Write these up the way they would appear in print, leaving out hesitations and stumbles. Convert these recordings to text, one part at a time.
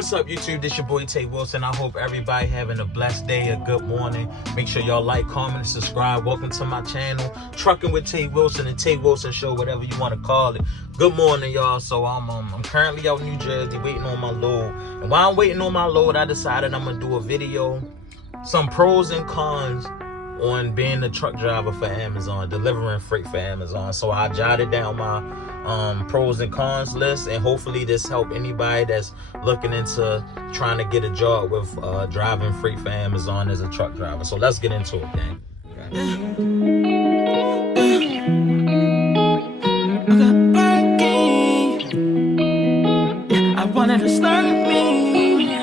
What's up, YouTube? This your boy Tay Wilson. I hope everybody having a blessed day, a good morning. Make sure y'all like, comment, and subscribe. Welcome to my channel, Trucking with Tay Wilson, and Tay Wilson Show, whatever you want to call it. Good morning, y'all. So I'm currently out in New Jersey waiting on my load. And while I'm waiting on my load, I decided I'm gonna do a video, some pros and cons on being a truck driver for Amazon, delivering freight for Amazon. So I jotted down my pros and cons list, and hopefully this help anybody that's looking into trying to get a job with driving freight for Amazon as a truck driver. So let's get into it, gang. I wanted to start me.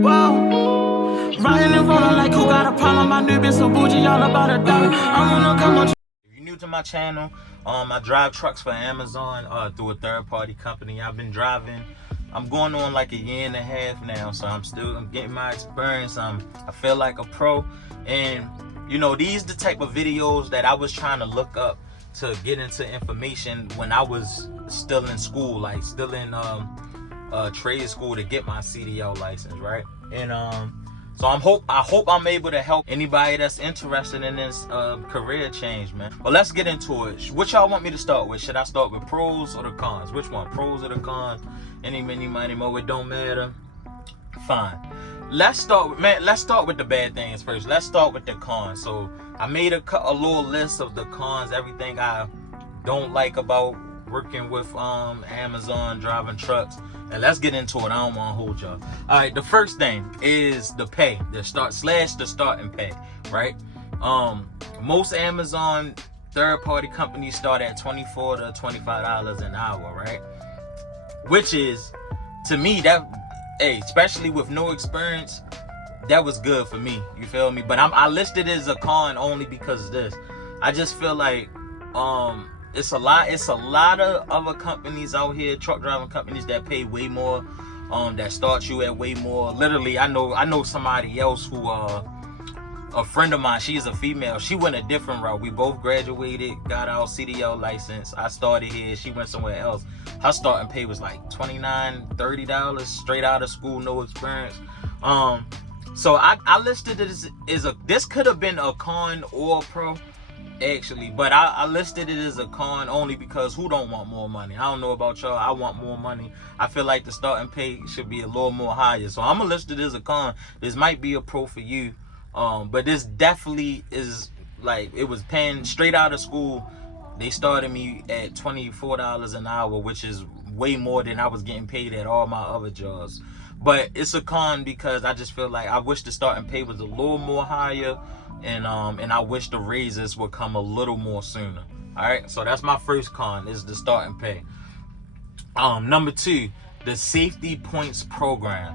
Whoa, riding in front of like who got a problem? My new bitch so bougie, all about a dollar. I wanna come on. If you're new to my channel, I drive trucks for Amazon through a third-party company. I've been driving. I'm going on like a year and a half now, so I'm getting my experience. I feel like a pro, and you know, these the type of videos that I was trying to look up to get into information when I was still in school, like still in trade school to get my CDL license, right? And so I hope I'm able to help anybody that's interested in this career change, man. But let's get into it. What y'all want me to start with? Should I start with pros or the cons? Which one? Pros or the cons? Any, many, mighty, mo, it don't matter. Fine. Let's start with the bad things first. Let's start with the cons. So I made a little list of the cons, everything I don't like about working with Amazon, driving trucks. And let's get into it. I don't want to hold y'all. All right, the first thing is the pay, the starting pay, right? Most Amazon third-party companies start at $24 to $25 an hour, right? Which is, to me, that, hey, especially with no experience, that was good for me. You feel me? But I listed it as a con only because of this. I just feel like it's a lot of other companies out here, truck driving companies, that pay way more, that start you at way more. Literally, I know somebody else who a friend of mine, she's a female, she went a different route. We both graduated, got our CDL license. I started here, she went somewhere else. Her starting pay was like $29, $30 straight out of school, no experience. So I listed it as this could have been a con or a pro, actually, but I listed it as a con only because who don't want more money? I don't know about y'all, I want more money. I feel like the starting pay should be a little more higher, so I'm gonna list it as a con. This might be a pro for you, but this definitely is, like, it was paying straight out of school. They started me at $24 an hour, which is way more than I was getting paid at all my other jobs. But it's a con because I just feel like I wish the starting pay was a little more higher, and I wish the raises would come a little more sooner. All right, so that's my first con, is the starting pay. Number two, the safety points program.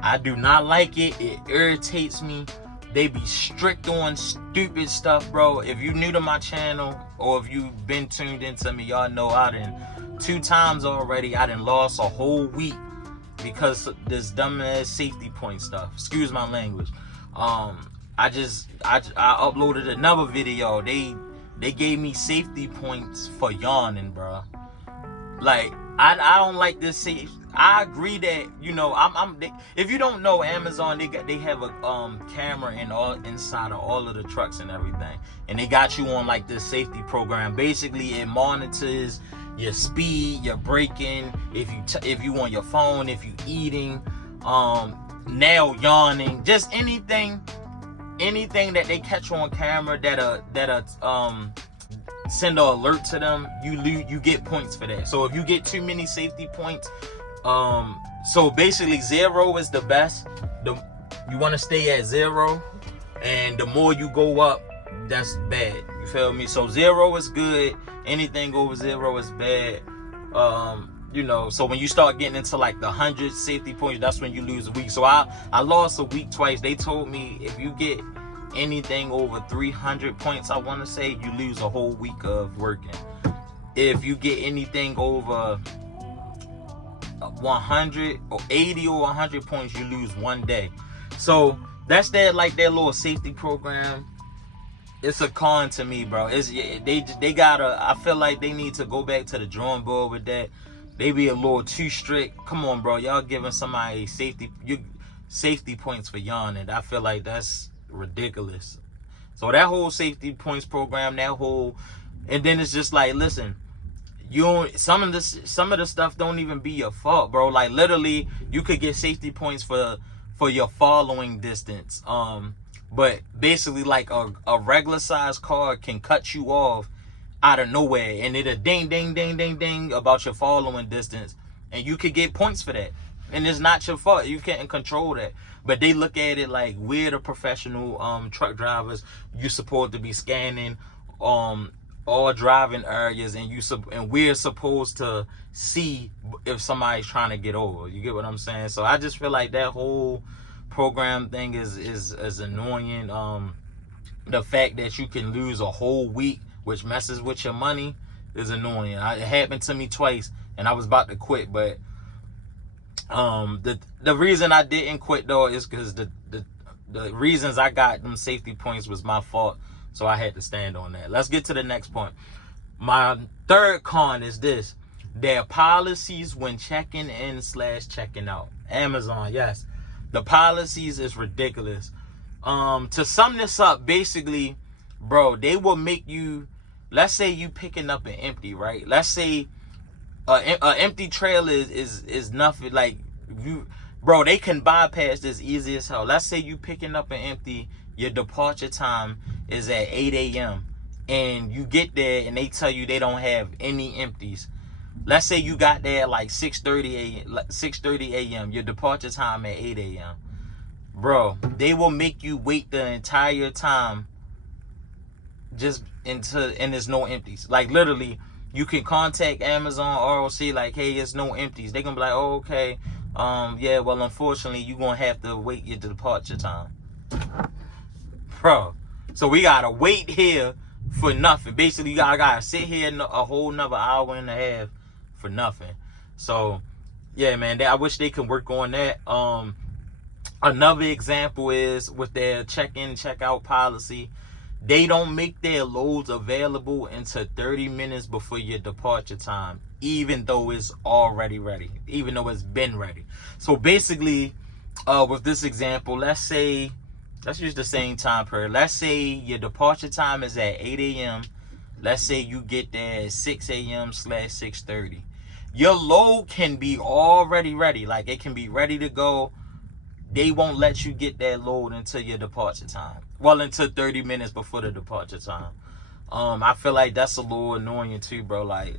I do not like it. It irritates me. They be strict on stupid stuff, bro. If you're new to my channel, or if you've been tuned into me, y'all know I done 2 times already, I done lost a whole week because of this dumbass safety point stuff. Excuse my language. I uploaded another video. They gave me safety points for yawning, bro. Like, I don't like this safe. I agree that, you know, if you don't know, Amazon, they have a camera inside of all of the trucks and everything, and they got you on like this safety program. Basically, it monitors your speed, your braking, if you on your phone, if you eating, now yawning, just anything that they catch on camera that send an alert to them, you get points for that. So if you get too many safety points, so basically 0 is the best. You want to stay at 0, and the more you go up, that's bad. You feel me? So 0 is good. Anything over 0 is bad. You know, so when you start getting into like the 100 safety points, that's when you lose a week. So I lost a week twice. They told me if you get anything over 300 points, I want to say, you lose a whole week of working. If you get anything over 100 or 80 or 100 points, you lose 1 day. So that's their little safety program. It's a con to me, bro. They gotta, I feel like they need to go back to the drawing board with that. they be a little too strict. Come on, bro, y'all giving somebody safety points for yawning. I feel like that's ridiculous. So that whole safety points program, and then it's just like, listen, some of the stuff don't even be your fault, bro. Like literally, you could get safety points for your following distance. But basically, like a regular size car can cut you off out of nowhere, and it'll ding ding ding ding ding about your following distance, and you could get points for that. And it's not your fault. You can't control that. But they look at it like we're the professional truck drivers. You're supposed to be scanning all driving areas, and we're supposed to see if somebody's trying to get over. You get what I'm saying? So I just feel like that whole program thing is annoying. The fact that you can lose a whole week, which messes with your money, is annoying. It happened to me twice, and I was about to quit, but the reason I didn't quit though is because the reasons I got them safety points was my fault, so I had to stand on that. Let's get to the next point. My third con is this: their policies when checking in / checking out. Amazon, yes, the policies is ridiculous. To sum this up, basically, bro, they will make you, let's say you picking up an empty, right? Let's say an empty trailer is nothing. Like you, bro, they can bypass this easy as hell. Let's say you picking up an empty, your departure time is at 8 a.m. and you get there and they tell you they don't have any empties. Let's say you got there at like 6:30 a.m. Your departure time at 8 a.m. Bro, they will make you wait the entire time and there's no empties. Like literally, you can contact Amazon ROC like, hey, there's no empties. They're gonna be like, oh, okay, yeah, well, unfortunately, you're gonna have to wait your departure time, bro. So we gotta wait here for nothing. Basically, you gotta sit here a whole another hour and a half for nothing. So yeah, man, I wish they could work on that. Another example is with their check-in, check-out policy. They don't make their loads available until 30 minutes before your departure time, even though it's already ready, even though it's been ready. So basically, with this example, let's use the same time period. Let's say your departure time is at 8 a.m. Let's say you get there at 6 a.m. / 6:30. Your load can be already ready. Like it can be ready to go. They won't let you get that load until your departure time. Well, until 30 minutes before the departure time. I feel like that's a little annoying too, bro. Like,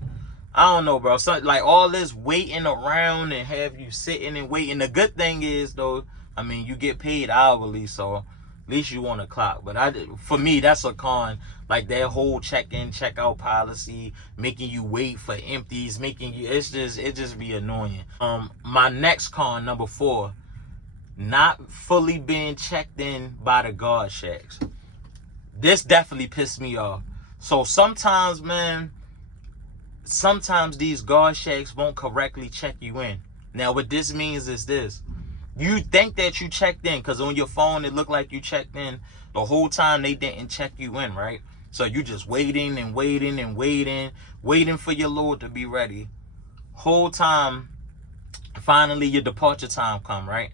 I don't know, bro. So, like, all this waiting around and have you sitting and waiting. The good thing is, though, I mean, you get paid hourly, so at least you on a clock. But for me, that's a con. Like, that whole check-in, check-out policy, making you wait for empties, it just be annoying. My next con, number 4, not fully being checked in by the guard shacks. This definitely pissed me off. So sometimes, man, these guard shacks won't correctly check you in. Now, what this means is this. You think that you checked in because on your phone it looked like you checked in. The whole time they didn't check you in, right? So you just waiting and waiting and waiting for your load to be ready. Whole time, finally your departure time come, right?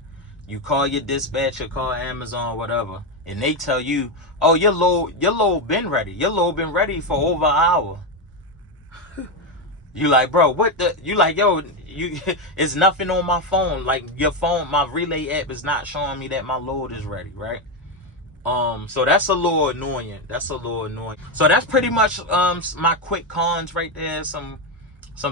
You call your dispatcher, call Amazon, whatever, and they tell you, oh, your load been ready. Your load been ready for over an hour. You like, bro, you like, yo, it's nothing on my phone. Like your phone, my Relay app is not showing me that my load is ready, right? So that's a little annoying. So that's pretty much my quick cons right there. Some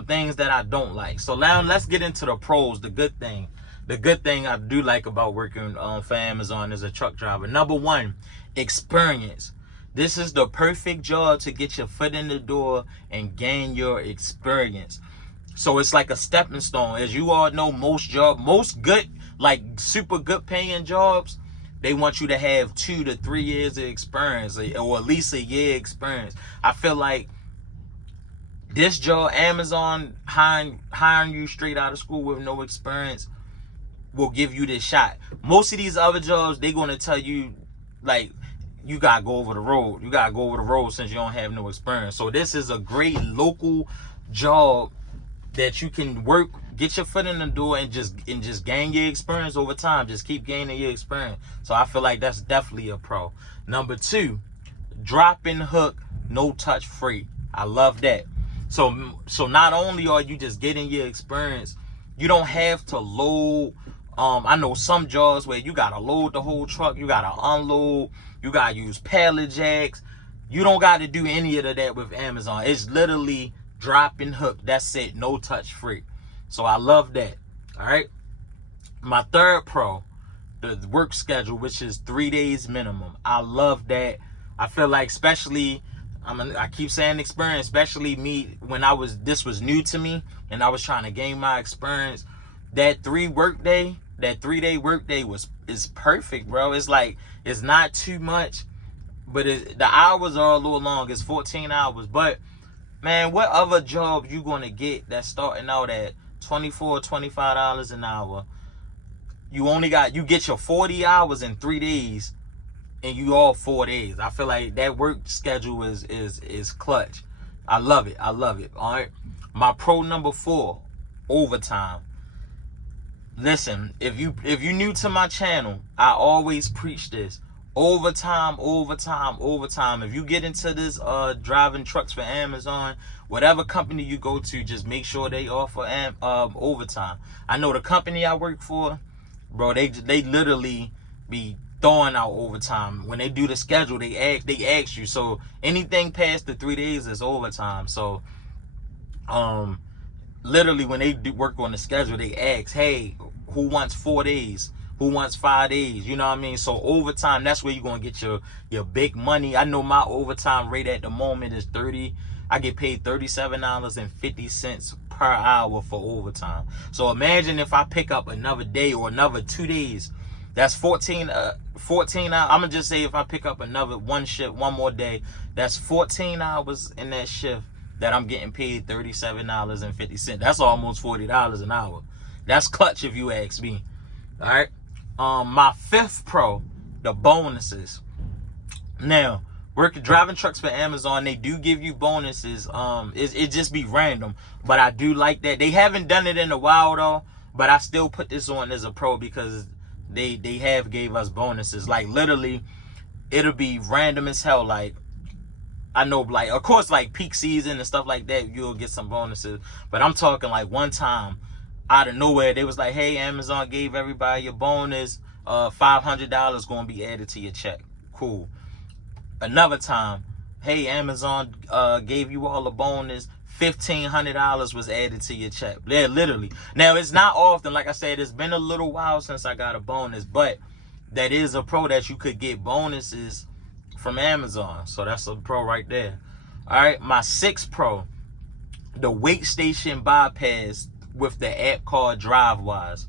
things that I don't like. So now let's get into the pros, the good thing. The good thing I do like about working for Amazon as a truck driver. Number 1, experience. This is the perfect job to get your foot in the door and gain your experience. So it's like a stepping stone. As you all know, most good, like super good paying jobs, they want you to have 2 to 3 years of experience, or at least a year experience. I feel like this job, Amazon hiring you straight out of school with no experience, will give you this shot. Most of these other jobs, they're going to tell you, like, you got to go over the road. You got to go over the road since you don't have no experience. So this is a great local job that you can work, get your foot in the door, and just gain your experience over time. Just keep gaining your experience. So I feel like that's definitely a pro. Number 2, drop and hook, no touch free. I love that. So not only are you just getting your experience, you don't have to load. I know some jobs where you gotta load the whole truck, you gotta unload, you gotta use pallet jacks. You don't gotta do any of that with Amazon. It's literally drop and hook. That's it. No touch free. So I love that. All right. My third pro, the work schedule, which is 3 days minimum. I love that. I feel like, especially, I keep saying experience, especially me when this was new to me and I was trying to gain my experience. That 3-day workday is perfect, bro. It's like, it's not too much, but the hours are a little long. It's 14 hours. But man, what other job you gonna get that's starting out at $24, $25 an hour? You get your 40 hours in 3 days, and you all 4 days. I feel like that work schedule is clutch. I love it. All right. My pro number 4, overtime. Listen, if you new to my channel, I always preach this. Overtime. If you get into this driving trucks for Amazon, whatever company you go to, just make sure they offer overtime. I know the company I work for, bro, they literally be throwing out overtime. When they do the schedule, they ask you. So anything past the 3 days is overtime. So literally when they do work on the schedule, they ask, hey, who wants 4 days? Who wants 5 days? You know what I mean? So overtime, that's where you're going to get your big money. I know my overtime rate at the moment is I get paid $37.50 per hour for overtime. So imagine if I pick up another day or another 2 days, that's 14 hours. I'm going to just say if I pick up another one more day, that's 14 hours in that shift that I'm getting paid $37.50. That's almost $40 an hour. That's clutch if you ask me. All right. My 5th pro, the bonuses. Now, driving trucks for Amazon, they do give you bonuses. It just be random, but I do like that. They haven't done it in a while though, but I still put this on as a pro because they have gave us bonuses. Like literally, it'll be random as hell. Like I know, like of course, like peak season and stuff like that, you'll get some bonuses. But I'm talking like one time, out of nowhere, they was like, hey, Amazon gave everybody a bonus, $500 gonna be added to your check. Cool. Another time, hey, Amazon gave you all a bonus, $1,500 was added to your check. Yeah, literally. Now, it's not often. Like I said, it's been a little while since I got a bonus, but that is a pro that you could get bonuses from Amazon. So that's a pro right there. All right, my 6th pro, the wait station bypass with the app called DriveWise.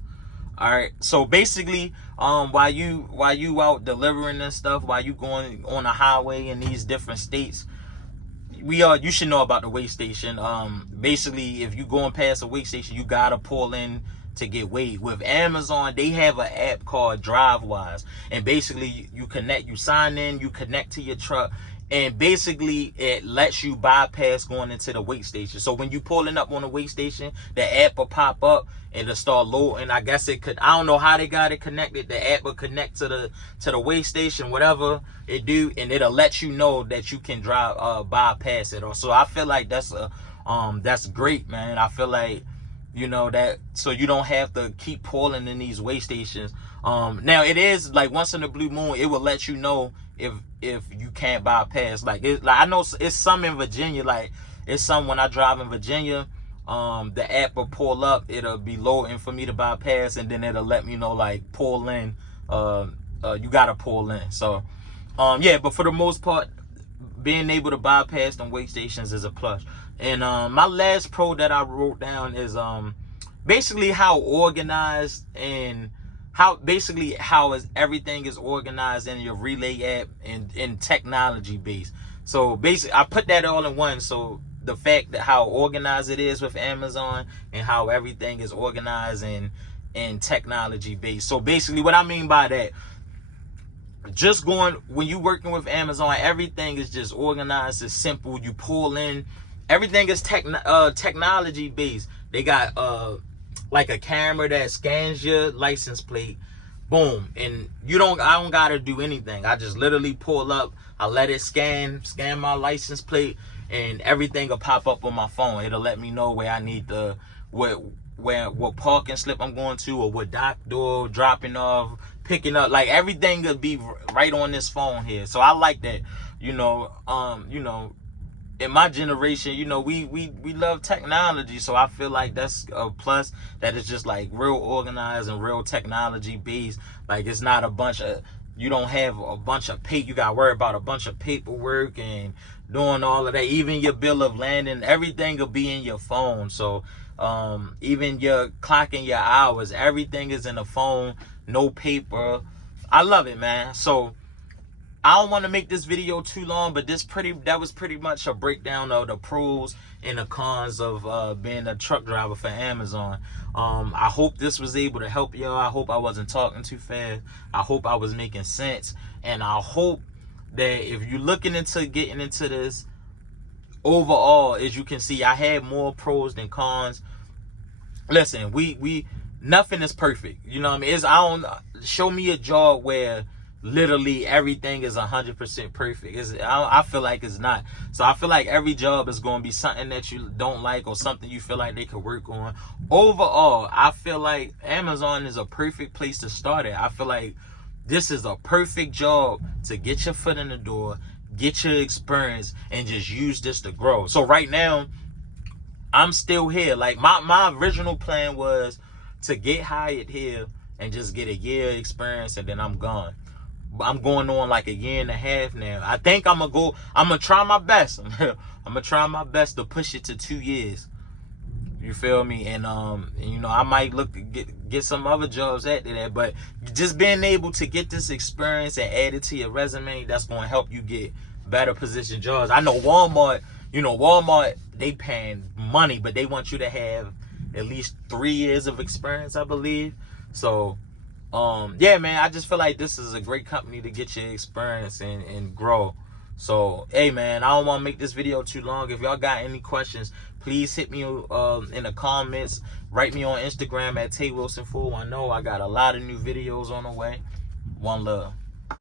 All right, so basically, while you out delivering and stuff, while you going on the highway in these different states, you should know about the wait station. Basically, if you going past a wait station, you gotta pull in to get weighed. With Amazon, they have an app called DriveWise, and basically you sign in, you connect to your truck, and basically it lets you bypass going into the wait station. So when you pulling up on the wait station, the app will pop up and it'll start loading. I guess I don't know how they got it connected. The app will connect to the wait station, whatever it do, and it'll let you know that you can bypass it. So I feel like that's great, man. I feel like, you know, that so you don't have to keep pulling in these wait stations. Now it is like once in a blue moon, it will let you know if you can't bypass. Like I know it's some in Virginia. Like it's some when I drive in Virginia, the app will pull up. It'll be loading for me to bypass, and then it'll let me know like pull in. You gotta pull in. So yeah, but for the most part, being able to bypass them wait stations is a plus. And my last pro that I wrote down is basically how organized and how everything is organized in your Relay app and technology based. So basically, I put that all in one. So the fact that how organized it is with Amazon and how everything is organized and technology based. So basically, what I mean by that, when you working with Amazon, everything is just organized. It's simple. You pull in everything is technology based. They got like a camera that scans your license plate, boom, and I don't gotta do anything. I just literally pull up, I let it scan my license plate, and everything will pop up on my phone. It'll let me know where I need to, what parking slip I'm going to, or what dock door, dropping off, picking up. Like, everything will be right on this phone here. So I like that. In my generation, we love technology, so I feel like that's a plus, that it's just like real organized and real technology based. Like, it's not a bunch of, you don't have a bunch of you got to worry about a bunch of paperwork and doing all of that. Even your bill of landing, everything will be in your phone. So even your clocking your hours, everything is in the phone, no paper. I love it, man. So I don't want to make this video too long, but that was pretty much a breakdown of the pros and the cons of being a truck driver for Amazon. I hope this was able to help y'all. I hope I wasn't talking too fast. I hope I was making sense. And I hope that if you're looking into getting into this, overall, as you can see, I had more pros than cons. Listen, nothing is perfect. You know what I mean? Show me a job where literally everything is 100% perfect. I feel like it's not. So I feel like every job is going to be something that you don't like, or something you feel like they could work on. Overall, I feel like Amazon is a perfect place to start at. I feel like this is a perfect job to get your foot in the door, get your experience, and just use this to grow. So right now, I'm still here. Like, my original plan was to get hired here and just get a year experience, and then I'm gone. I'm going on like a year and a half now. I think I'm gonna try my best. I'm gonna try my best to push it to 2 years. You feel me? And I might look to get some other jobs after that. But just being able to get this experience and add it to your resume, that's gonna help you get better position jobs. I know Walmart, they paying money, but they want you to have at least 3 years of experience, I believe. So yeah, man, I just feel like this is a great company to get your experience and grow. So, hey, man, I don't want to make this video too long. If y'all got any questions, please hit me in the comments. Write me on Instagram at TayWilson410. I got a lot of new videos on the way. One love.